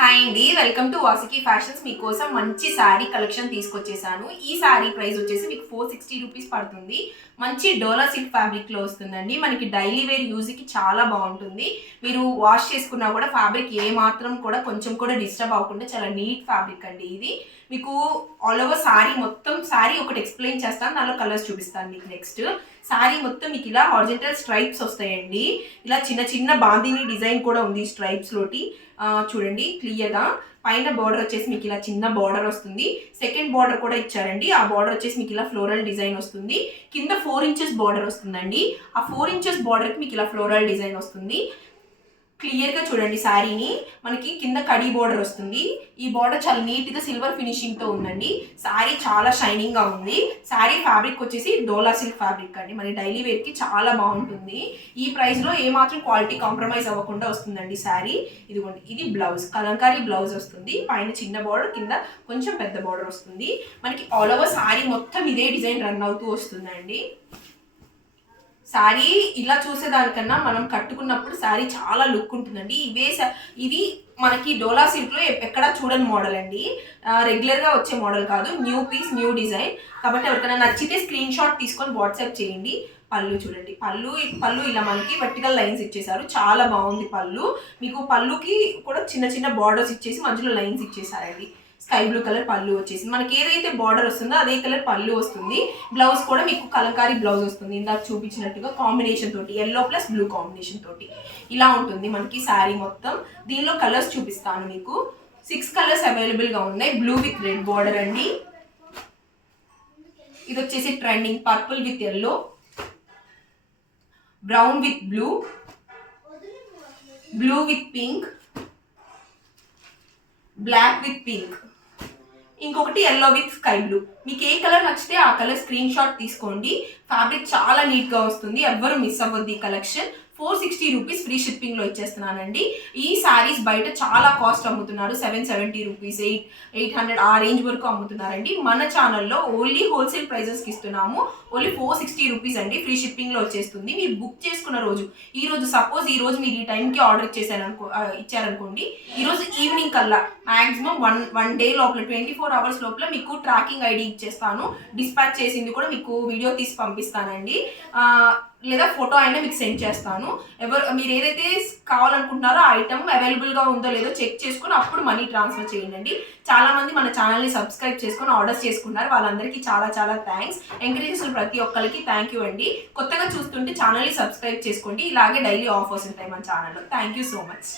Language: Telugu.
హాయ్ అండి వెల్కమ్ టు వాసుకి ఫ్యాషన్స్ మీకోసం మంచి శారీ కలెక్షన్ తీసుకొచ్చేసాను. ఈ శారీ ప్రైస్ వచ్చేసి మీకు ఫోర్ సిక్స్టీ రూపీస్ పడుతుంది. మంచి డోలా సిల్క్ ఫ్యాబ్రిక్లో వస్తుందండి. మనకి డైలీ వేర్ యూజ్కి చాలా బాగుంటుంది. మీరు వాష్ చేసుకున్నా కూడా ఫ్యాబ్రిక్ ఏ మాత్రం కూడా కొంచెం కూడా డిస్టర్బ్ అవ్వకుండా చాలా నీట్ ఫ్యాబ్రిక్ అండి ఇది. మీకు ఆల్ ఓవర్ శారీ మొత్తం శారీ ఒకటి ఎక్స్ప్లెయిన్ చేస్తాను. దానిలో కలర్స్ చూపిస్తాను మీకు నెక్స్ట్ శారీ మొత్తం మీకు ఇలా హార్జెంటల్ స్ట్రైప్స్ వస్తాయండి. ఇలా చిన్న చిన్న బాందిని డిజైన్ కూడా ఉంది స్ట్రైప్స్ లోటి. చూడండి క్లియర్గా పైన బార్డర్ వచ్చేసి మీకు ఇలా చిన్న బార్డర్ వస్తుంది. సెకండ్ బార్డర్ కూడా ఇచ్చారండి. ఆ బార్డర్ వచ్చేసి మీకు ఇలా ఫ్లోరల్ డిజైన్ వస్తుంది. కింద ఫోర్ ఇంచెస్ బార్డర్ వస్తుందండి. ఆ ఫోర్ ఇంచెస్ బార్డర్కి మీకు ఇలా ఫ్లోరల్ డిజైన్ వస్తుంది. క్లియర్గా చూడండి శారీని మనకి కింద కడి బోర్డర్ వస్తుంది. ఈ బోర్డర్ చాలా నీట్గా సిల్వర్ ఫినిషింగ్తో ఉందండి. శారీ చాలా షైనింగ్గా ఉంది. శారీ ఫ్యాబ్రిక్ వచ్చేసి డోలా సిల్క్ ఫ్యాబ్రిక్ అండి. మన డైలీ వేర్కి చాలా బాగుంటుంది. ఈ ప్రైస్లో ఏమాత్రం క్వాలిటీ కాంప్రమైజ్ అవ్వకుండా వస్తుందండి శారీ ఇదిగోండి ఇది బ్లౌజ్. కలంకారీ బ్లౌజ్ వస్తుంది. పైన చిన్న బార్డర్ కింద కొంచెం పెద్ద బార్డర్ వస్తుంది. మనకి ఆల్ ఓవర్ శారీ మొత్తం ఇదే డిజైన్ రన్ అవుతూ వస్తుందండి. శారీ ఇలా చూసేదానికన్నా మనం కట్టుకున్నప్పుడు శారీ చాలా లుక్ ఉంటుందండి. ఇవే ఇవి మనకి డోలా సిల్క్లో ఎక్కడా చూడని మోడల్ అండి. రెగ్యులర్గా వచ్చే మోడల్ కాదు. New piece new design. కాబట్టి ఎవరికైనా నచ్చితే స్క్రీన్ షాట్ తీసుకొని వాట్సాప్ చేయండి. పళ్ళు చూడండి. పళ్ళు పళ్ళు ఇలా మనకి వర్టికల్ లైన్స్ ఇచ్చేసారు చాలా బాగుంది పళ్ళు. మీకు పళ్ళుకి కూడా చిన్న చిన్న బార్డర్స్ ఇచ్చేసి మధ్యలో లైన్స్ ఇచ్చేసారండి స్కై బ్లూ కలర్ పళ్ళు వచ్చేసి మనకి ఏదైతే బార్డర్ వస్తుందో అదే కలర్ పళ్ళు వస్తుంది. బ్లౌజ్ కూడా మీకు కలంకారీ బ్లౌజ్ వస్తుంది. ఇందాక చూపించినట్టుగా కాంబినేషన్ తోటి ఎల్లో ప్లస్ బ్లూ కాంబినేషన్ తోటి. ఇలా ఉంటుంది మనకి శారీ మొత్తం. దీనిలో కలర్స్ చూపిస్తాను మీకు. సిక్స్ కలర్స్ అవైలబుల్గా ఉన్నాయి. బ్లూ విత్ రెడ్ బార్డర్ అండి. ఇది వచ్చేసి trending purple with yellow brown with blue blue with pink black with pink ఇంకొకటి ఎల్లో విత్ స్కై బ్లూ మీకు ఏ కలర్ నచ్చితే ఆ కలర్ స్క్రీన్ షాట్ తీసుకోండి. ఫ్యాబ్రిక్ చాలా నీట్గా వస్తుంది. ఎవ్వరు మిస్ అవ్వద్దు ఈ collection four sixty rupees free షిప్పింగ్లో ఇచ్చేస్తున్నానండి. ఈ శారీస్ బయట చాలా కాస్ట్ అమ్ముతున్నారు. Seven seventy rupees eight eight hundred ఆ రేంజ్ వరకు అమ్ముతున్నారండి. మన ఛానల్లో ఓన్లీ హోల్సేల్ ప్రైజెస్కి ఇస్తున్నాము. ఓన్లీ ఫోర్ సిక్స్టీ రూపీస్ అండి ఫ్రీ షిప్పింగ్లో వచ్చేస్తుంది. మీరు బుక్ చేసుకున్న రోజు ఈ రోజు సపోజ్ ఈ రోజు మీరు ఈ టైంకి ఆర్డర్ ఇచ్చేసారనుకో అనుకో ఇచ్చారనుకోండి ఈ రోజు ఈవినింగ్ కల్లా మాక్సిమం వన్ వన్ డే లోపల ట్వంటీ ఫోర్ అవర్స్ లోపల మీకు ట్రాకింగ్ ఐడి ఇచ్చేస్తాను. డిస్పాచ్ చేసింది కూడా మీకు వీడియో తీసి పంపిస్తానండి. లేదా ఫోటో అయినా మీకు సెండ్ చేస్తాను. ఎవరు మీరు ఏదైతే కావాలనుకుంటున్నారో ఆ ఐటమ్ అవైలబుల్గా ఉందో లేదో చెక్ చేసుకుని అప్పుడు మనీ ట్రాన్స్ఫర్ చేయండి. చాలా మంది మన ఛానల్ని సబ్స్క్రైబ్ చేసుకొని ఆర్డర్స్ చేసుకున్నారు. వాళ్ళందరికీ చాలా చాలా థ్యాంక్స్ ఎంకరేజ్ చేసిన ప్రతి ఒక్కరికి థ్యాంక్ యూ అండి. కొత్తగా చూస్తుంటే ఛానల్ని సబ్స్క్రైబ్ చేసుకోండి. ఇలాగే డైలీ ఆఫర్స్ ఉంటాయి మన ఛానల్లో థ్యాంక్ యూ సో మచ్